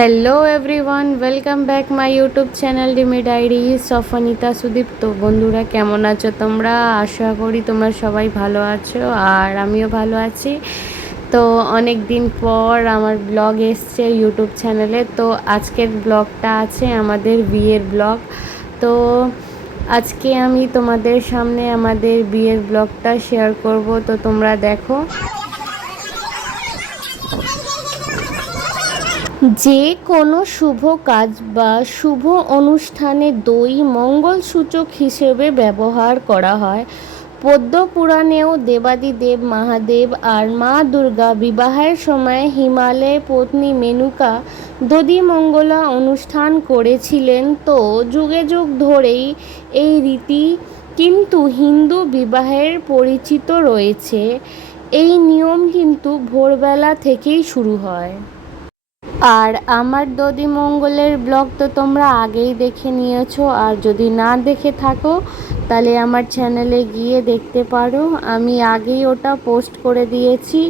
Hello everyone, welcome back my YouTube channel ডিমি diary Sofnita Sudip. তো বন্ধুরা, কেমন আছো তোমরা? আশা করি তোমরা সবাই ভালো আছো আর আমিও ভালো আছি। তো অনেক দিন পর আমার ব্লগ এসছে ইউটিউব চ্যানেলে। তো আজকের ব্লগটা আছে আমাদের বিয়ের ব্লগ। তো আজকে আমি তোমাদের সামনে আমাদের বিয়ের ব্লগটা শেয়ার করব। তো তোমরা দেখো। যে কোনো শুভ কাজ বা শুভ অনুষ্ঠানে দই মঙ্গলসূচক হিসেবে ব্যবহার করা হয়। পদ্ম পুরাণেও দেবাদিদেব মহাদেব আর মা দুর্গা বিবাহের সময় হিমালয়ের পত্নী মেনুকা দধিমঙ্গলা অনুষ্ঠান করেছিলেন। তো যুগে যুগ ধরেই এই রীতি কিন্তু হিন্দু বিবাহের পরিচিত রয়েছে। এই নিয়ম কিন্তু ভোরবেলা থেকেই শুরু হয়। আর আমার দধিমঙ্গলের ব্লগ তো তোমরা আগেই দেখে নিয়েছো, আর যদি না দেখে থাকো তাহলে আমার চ্যানেলে গিয়ে দেখতে পারো। আমি আগেই ওটা পোস্ট করে দিয়েছি।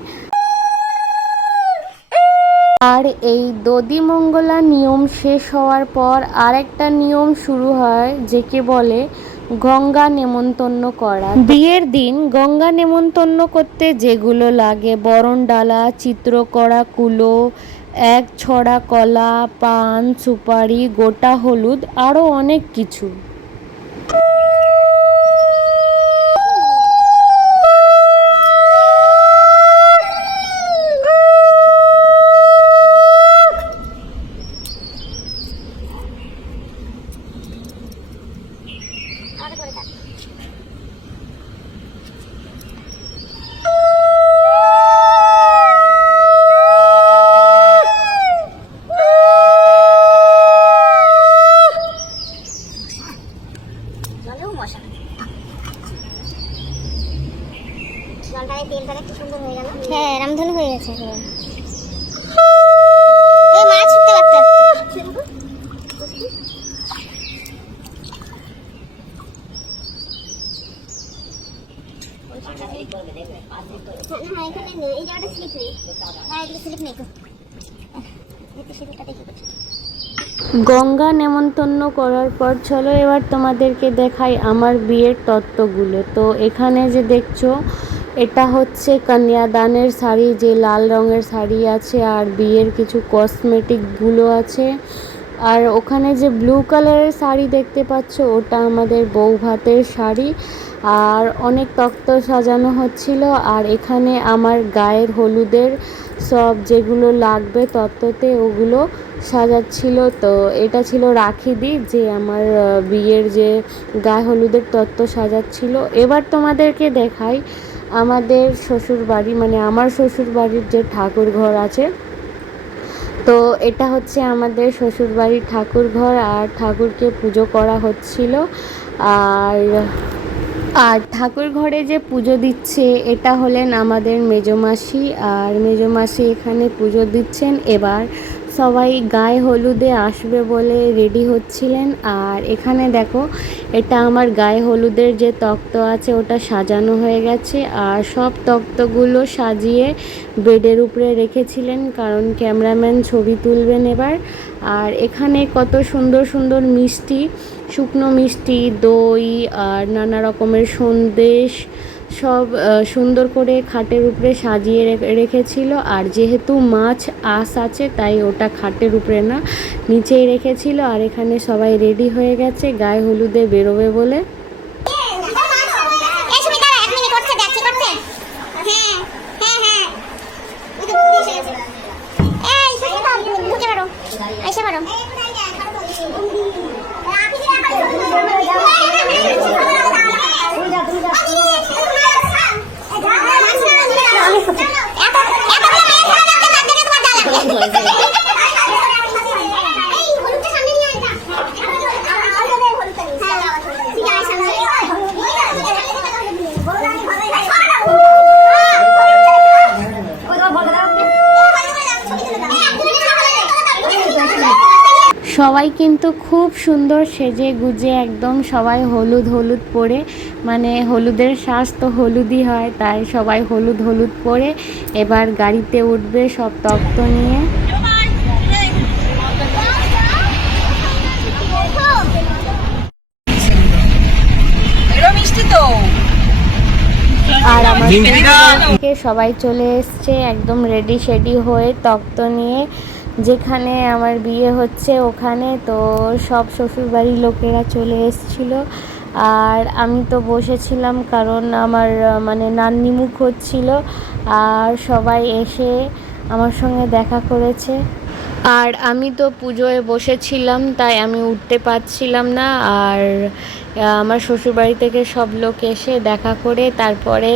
আর এই দধিমঙ্গলা নিয়ম শেষ হওয়ার পর আরেকটা নিয়ম শুরু হয়, যেকে বলে গঙ্গা নেমন্তন্ন করা। বিয়ের দিন গঙ্গা নেমন্তন্ন করতে যেগুলো লাগে: বরণ ডালা, চিত্রকরা কুলো, এক ছড়া কলা, পান, সুপারি, গোটা হলুদ, আরও অনেক কিছু। হ্যাঁ, রামধনু হয়ে গেছে। এই মাছ উঠতে পারতে গঙ্গা নেমন্তন্ন করার পর চলো এবার তোমাদেরকে দেখাই আমার বিয়ের তত্ত্বগুলো। তো এখানে যে দেখছো, এটা হচ্ছে কন্যাদানের শাড়ি, যে লাল রঙের শাড়ি আছে, আর বিয়ের কিছু কসমেটিকগুলো আছে। আর ওখানে যে ব্লু কালারের শাড়ি দেখতে পাচ্ছ, ওটা আমাদের বউ ভাতের শাড়ি। আর অনেক তত্ত্ব সাজানো হচ্ছিল। আর এখানে আমার গায়ের হলুদের সব যেগুলো লাগবে তত্ত্বতে, ওগুলো সাজাচ্ছিল। তো এটা ছিল রাখিদি, যে আমার বিয়ের যে গায়ে হলুদের তত্ত্ব সাজাচ্ছিল। এবার তোমাদেরকে দেখাই আমাদের শ্বশুর বাড়ি, মানে আমার শ্বশুর বাড়ির যে ঠাকুর ঘর আছে। তো এটা হচ্ছে আমাদের শ্বশুর বাড়ির ঠাকুর ঘর, আর ঠাকুরকে পুজো করা হচ্ছিল। আর আর ঠাকুর ঘরে যে পুজো দিচ্ছে, এটা হলেন আমাদের মেজমাসি। আর মেজমাসি এখানে পুজো দিচ্ছেন। এবার সবাই গায়ে হলুদে আসবে বলে রেডি হচ্ছিলেন। আর এখানে দেখো, এটা আমার গায়ে হলুদের যে তক্ত আছে, ওটা সাজানো হয়ে গেছে। আর সব তক্তগুলো সাজিয়ে বেডের উপরে রেখেছিলেন, কারণ ক্যামেরাম্যান ছবি তুলবেন এবার। আর এখানে কত সুন্দর সুন্দর মিষ্টি, শুকনো মিষ্টি, দই আর নানা রকমের সন্দেশ সব সুন্দর করে খাটের উপরে সাজিয়ে রেখেছিল। আর যেহেতু মাছ আঁশ আছে, তাই ওটা খাটের উপরে না, নিচেই রেখেছিল। আর এখানে সবাই রেডি হয়ে গেছে গায়ে হলুদে বেরোবে বলে। সবাই কিন্তু খুব সুন্দর সেজে গুজে, একদম সবাই হলুদ হলুদ পরে, মানে হলুদের শ্বাস তো হলুদই হয়, তাই সবাই হলুদ হলুদ পরে এবার গাড়িতে উঠবে সব তত্ত্ব নিয়ে। থেকে সবাই চলে এসছে একদম রেডি শেডি হয়ে তক্ত নিয়ে, যেখানে আমার বিয়ে হচ্ছে ওখানে। তো সব শ্বশুরবাড়ির লোকেরা চলে এসছিল, আর আমি তো বসেছিলাম কারণ আমার মানে নান্নিমুখ হচ্ছিল, আর সবাই এসে আমার সঙ্গে দেখা করেছে। আর আমি তো পুজোয় বসেছিলাম, তাই আমি উঠতে পারছিলাম না। আর আমার শ্বশুরবাড়ি থেকে সব লোক এসে দেখা করে তারপরে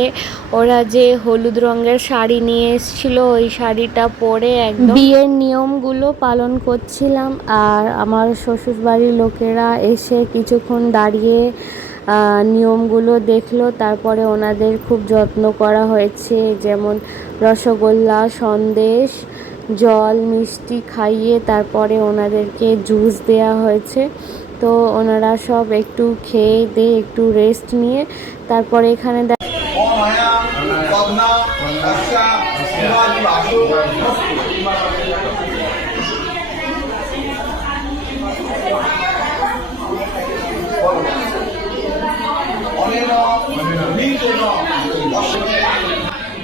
ওরা যে হলুদ রঙের শাড়ি নিয়ে এসেছিলো, ওই শাড়িটা পরে একদম বিয়ের নিয়মগুলো পালন করছিলাম। আর আমার শ্বশুরবাড়ির লোকেরা এসে কিছুক্ষণ দাঁড়িয়ে নিয়মগুলো দেখলো। তারপরে ওনাদের খুব যত্ন করা হয়েছে, যেমন রসগোল্লা, সন্দেশ, জল, মিষ্টি খাইয়ে তারপরে ওনাদেরকে জুস দেয়া হয়েছে। তো ওনারা সব একটু খেয়ে দিয়ে একটু রেস্ট নিয়ে তারপরে এখানে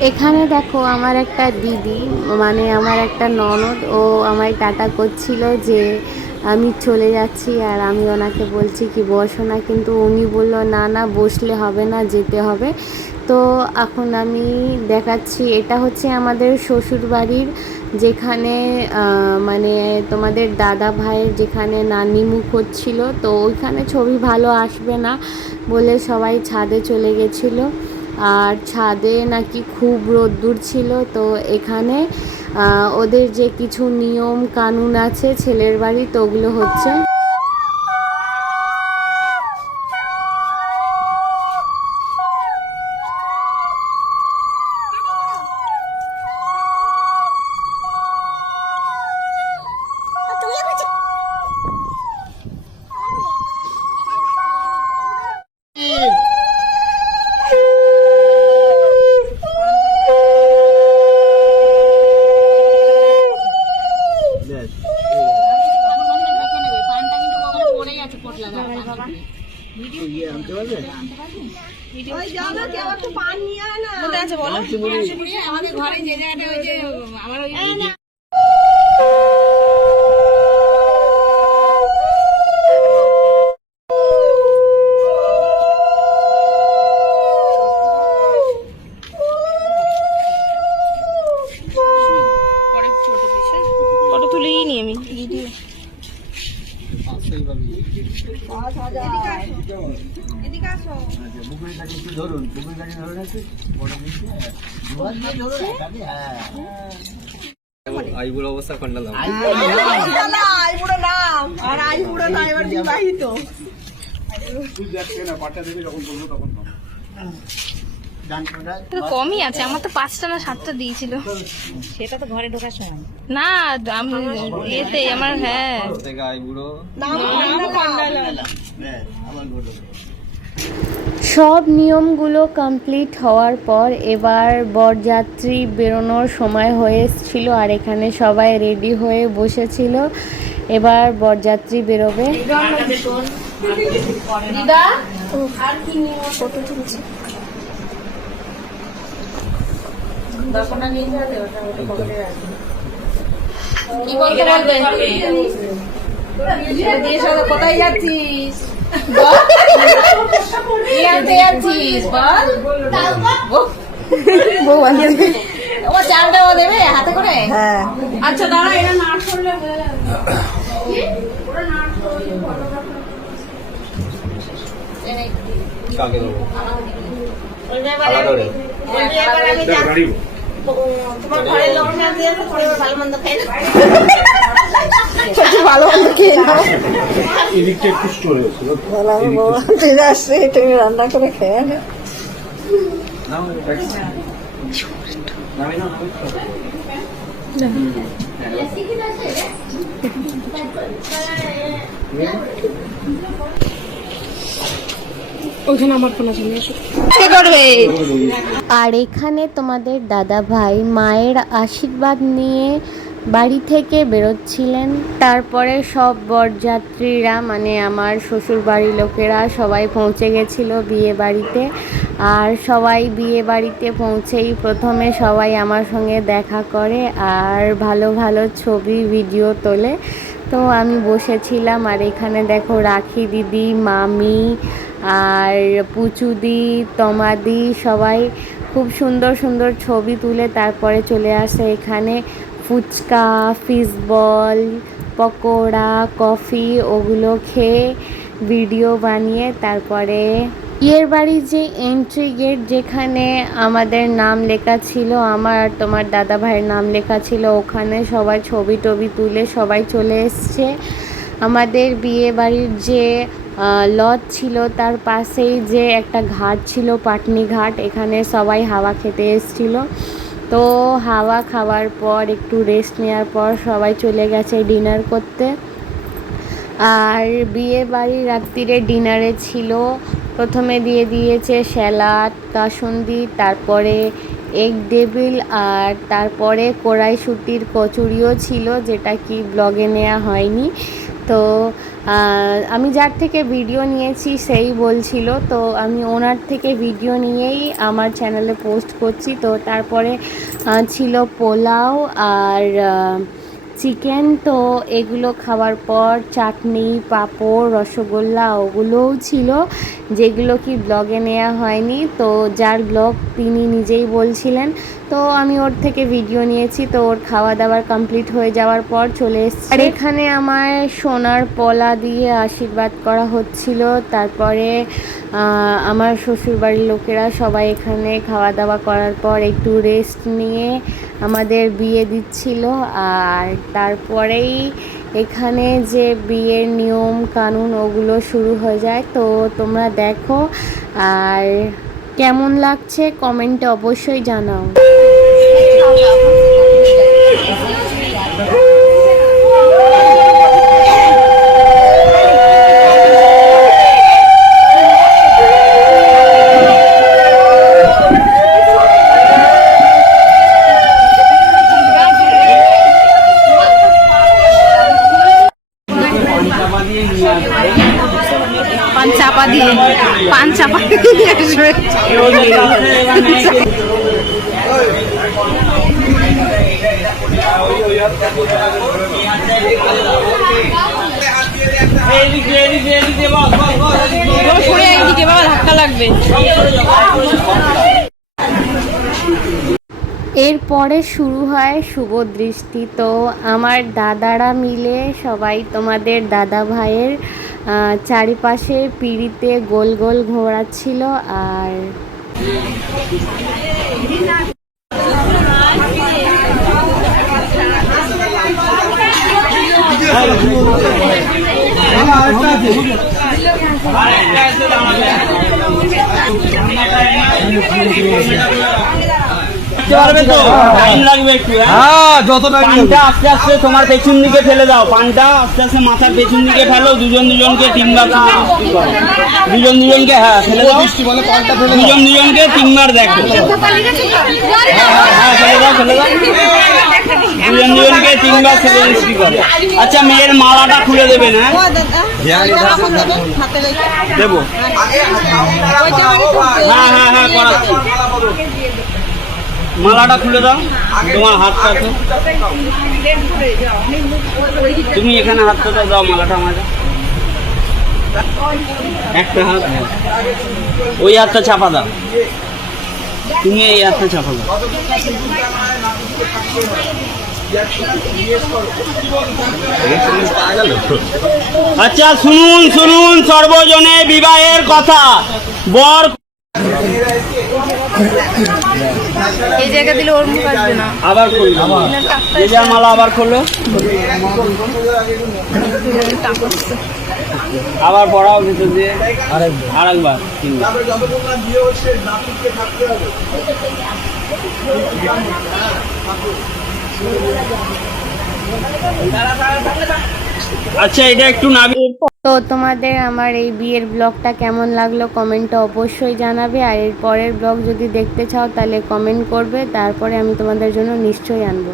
এখানে দেখো আমার একটা দিদি, মানে আমার একটা ননদ, ও আমায় টাটা করছিল যে আমি চলে যাচ্ছি। আর আমি ওনাকে বলছি কি বসো না, কিন্তু উনি বললো না না বসলে হবে না, যেতে হবে। তো এখন আমি দেখাচ্ছি, এটা হচ্ছে আমাদের শ্বশুরবাড়ির, যেখানে মানে তোমাদের দাদা ভাইয়ের যেখানে নানিমুখ হচ্ছিল। তো ওইখানে ছবি ভালো আসবে না বলে সবাই ছাদে চলে গেছিলো। আর ছাদে নাকি খুব রোদ্দুর ছিল। তো এখানে ওদের যে কিছু নিয়ম কানুন আছে ছেলের বাড়ি, তো ওগুলো হচ্ছে। আমাদের ঘরে যে জায়গাটা ওই যে আমার ওই ফটো তুলেই নি আমি ভিডিও। আইবুড়ো অবস্থা কোনটা দাও? আইবুড়ো নাম আর আইবুড়ো না, এবার বিবাহিত। কমই আছে, আমার তো 5টা না 7টা দিয়েছিল। সেটা তো ঘরে ঢোকার সময় না আমি এতে আমার হ্যাঁ থেকে আইবুড়ো সব নিয়মগুলো কমপ্লিট হওয়ার পর এবার বরযাত্রী বেরোনোর সময় হয়ে এসেছিল। আর এখানে সবাই রেডি হয়ে বসেছিল, এবার বরযাত্রী বেরোবে। ফটো তুলছি। কোথায় যাচ্ছিস? চালটা ও দেবে হাতে করে। আচ্ছা দাঁড়া, এটা না করলে কাকে দেবো? তোমার ঘরের লোক না দিয়ে ভালো মন্দ খাই না। ভালো মন্দ খেয়ে নাও, এদিকটা একটু স্টোর হয়েছিল। ফিরে আসছে, তুমি রান্না করে খেয়ে নে। আর এখানে তোমাদের দাদা ভাই মায়ের আশীর্বাদ নিয়ে বাড়ি থেকে বেরোচ্ছিলেন। তারপরে সব বরযাত্রীরা মানে আমার শ্বশুর বাড়ির লোকেরা সবাই পৌঁছে গেছিলো বিয়ে বাড়িতে। আর সবাই বিয়ে বাড়িতে পৌঁছেই প্রথমে সবাই আমার সঙ্গে দেখা করে আর ভালো ভালো ছবি ভিডিও তোলে। তো আমি বসেছিলাম আর এখানে দেখো রাখি দিদি, মামি আর পুচুদি, তমাদি সবাই খুব সুন্দর সুন্দর ছবি তুলে তারপরে চলে আসে এখানে fuchka, fish ball, pakora, coffee ওগুলো খেয়ে ভিডিও বানিয়ে তারপরে বিয়ের বাড়ির যে এন্ট্রি গেট যেখানে আমাদের নাম লেখা ছিল, আমার আর তোমার দাদা ভাইয়ের নাম লেখা ছিল, ওখানে সবাই ছবি টবি তুলে সবাই চলে এসছে। আমাদের বিয়ে বাড়ির যে লজ ছিল তার পাশেই যে একটা ঘাট ছিল, পাটনি ঘাট, এখানে সবাই হাওয়া খেতে এসেছিল। তো হাওয়া খাওয়ার পর একটু রেস্ট নেওয়ার পর সবাই চলে গেছে ডিনার করতে। আর বিয়ে বাড়ির রাত্রিরে ডিনারে ছিল প্রথমে দিয়ে দিয়েছে স্যালাড, কাসুন্দি, তারপরে এগ ডেভিল আর তারপরে কড়াইশুঁটির কচুরিও ছিল, যেটা কি ব্লগে নেওয়া হয়নি। তো আমি যার থেকে ভিডিও নিয়েছি সেই বলছিল, তো আমি ওনার থেকে ভিডিও নিয়েই আমার চ্যানেলে পোস্ট করছি। তো তারপরে ছিল পোলাও আর চিকেন। তো এগুলো খাওয়ার পর চাটনি, পাঁপড়, রসগোল্লা ওগুলোও ছিল, যেগুলো কি ব্লগে নেওয়া হয়নি। তো যার ব্লগ তিনি নিজেই বলছিলেন, তো আমি ওর থেকে ভিডিও নিয়েছি। তো ওর খাওয়া দাওয়ার কমপ্লিট হয়ে যাওয়ার পর চলে এসেছি। আর এখানে আমার সোনার পলা দিয়ে আশীর্বাদ করা হচ্ছিল। তারপরে আমার শ্বশুরবাড়ির লোকেরা সবাই এখানে খাওয়া দাওয়া করার পর একটু রেস্ট নিয়ে আমাদের বিয়ে দিচ্ছিল। আর তারপরেই এখানে যে বিয়ের নিয়ম কানুন ওগুলো শুরু হয়ে যায়। তো তোমরা দেখো আর কেমন লাগছে কমেন্টে অবশ্যই জানাও। পান চাপা ধাক্কা লাগবে। এরপরে শুরু হয় শুভ দৃষ্টি। তো আমার দাদারা মিলে সবাই তোমাদের দাদা ভাইয়ের চারিপাশে পিঁড়িতে গোল গোল ঘোরাচ্ছিল। আর পারবে তো, টাইম লাগবে একটু। হ্যাঁ, যত পানটা আস্তে আস্তে তোমার পেছন দিকে ফেলে দাও, পানটা আস্তে আস্তে মাথার পেছন দিকে ফেলো, দুজন দুজনকে তিনবার, দুজন দুজনকে হ্যাঁ ফেলে দাও, দুজন দুজনকে তিনবার দেখো, হ্যাঁ ফেলে দাও ফেলে দাও, দুজন দুজনকে তিনবার ফেলে দৃষ্টি করো। আচ্ছা, মেয়ের মালাটা খুলে দেবে না? দেবো, হ্যাঁ হ্যাঁ হ্যাঁ করাচ্ছি। মালাটা খুলে দাও, তোমার হাতটা তো তুমি এখানে হাতটা দাও, মালাটা আমাকে একটা হাত, ওই হাতটা চাপা দাও, তুমি এই হাতটা চাপা দাও। আচ্ছা শুনুন শুনুন সর্বজনে বিবাহের কথা। বর এই জায়গা দিলে ওর মুখ আসবে না। আবার করলো, যে যার মালা আবার করলো, আবার পড়াও ভিতর দিয়ে আরেকবার। আচ্ছা, এটা একটু নাবি। তো তোমাদের আমার এই বিয়ের ব্লগটা কেমন লাগলো কমেন্টে অবশ্যই জানাবে। আর এর পরের ব্লগ যদি দেখতে চাও তাহলে কমেন্ট করবে, তারপরে আমি তোমাদের জন্য নিশ্চয়ই আনবো।